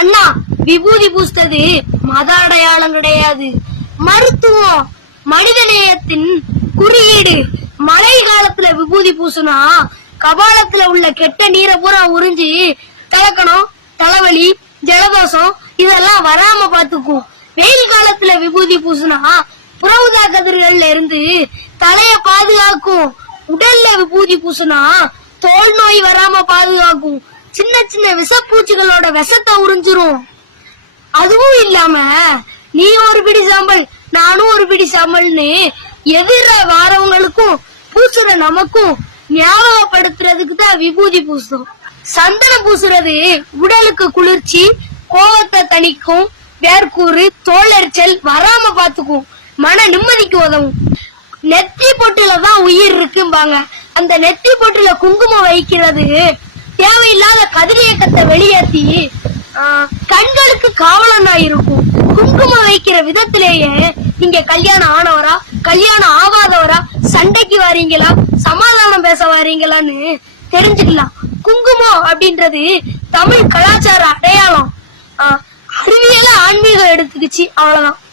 அண்ணா விபூதி பூஸ்தது மத அடையாளம் கிடையாது மருத்துவம் மனிதநேயத்தின் குறியீடு மழை காலத்துல விபூதி பூசுனா கபாலத்துல உள்ள கெட்ட நீரை பூரா உறிஞ்சி தலக்கணம் தலைவலி ஜலதோஷம் இதெல்லாம் வராம பாத்துக்கும் வெயில் காலத்துல விபூதி பூசுனா புறவுதா கதிர்கள்ல இருந்து தலைய பாதுகாக்கும் உடல்ல விபூதி பூசுனா தோல் நோய் வராம பாதுகாக்கும் சின்ன விஷப்பூச்சிகளோட விஷத்தை உறிஞ்சிரும் அதுவும் இல்லாம நீ ஒரு பிடி சாம்பல் நானும் ஒரு பிடி சாம்பல்னு எதிர வாரவங்களுக்கும் பூசுற நமக்கும் ஞாபகப்படுத்துறதுக்கு தான் விபூதி பூசும் சந்தனம் பூசுறது உடலுக்கு குளிர்ச்சி கோபத்தை தணிக்கும் வேர்கூறு தோளரிச்சல் வராம பாத்துக்கும் மன நிம்மதிக்கு உதவும் நெத்தி பொட்டுல தான் உயிர் இருக்கும்பாங்க அந்த நெத்தி பொட்டுல குங்குமம் வைக்கிறது தேவையில்லாத கதிரியக்கத்தை வெளியேற்றி கண்களுக்கு காவலனா இருக்கும் குங்குமம் வைக்கிற விதத்திலேயே நீங்க கல்யாணம் ஆனவரா கல்யாணம் ஆகாதவரா சண்டைக்கு வாரீங்களா சமாதானம் பேச வாரீங்களான்னு தெரிஞ்சுக்கலாம் குங்குமம் அப்படின்றது தமிழ் கலாச்சார அடையாளம் அறிவியல ஆன்மீகம் எடுத்துக்கிச்சு அவ்வளவுதான்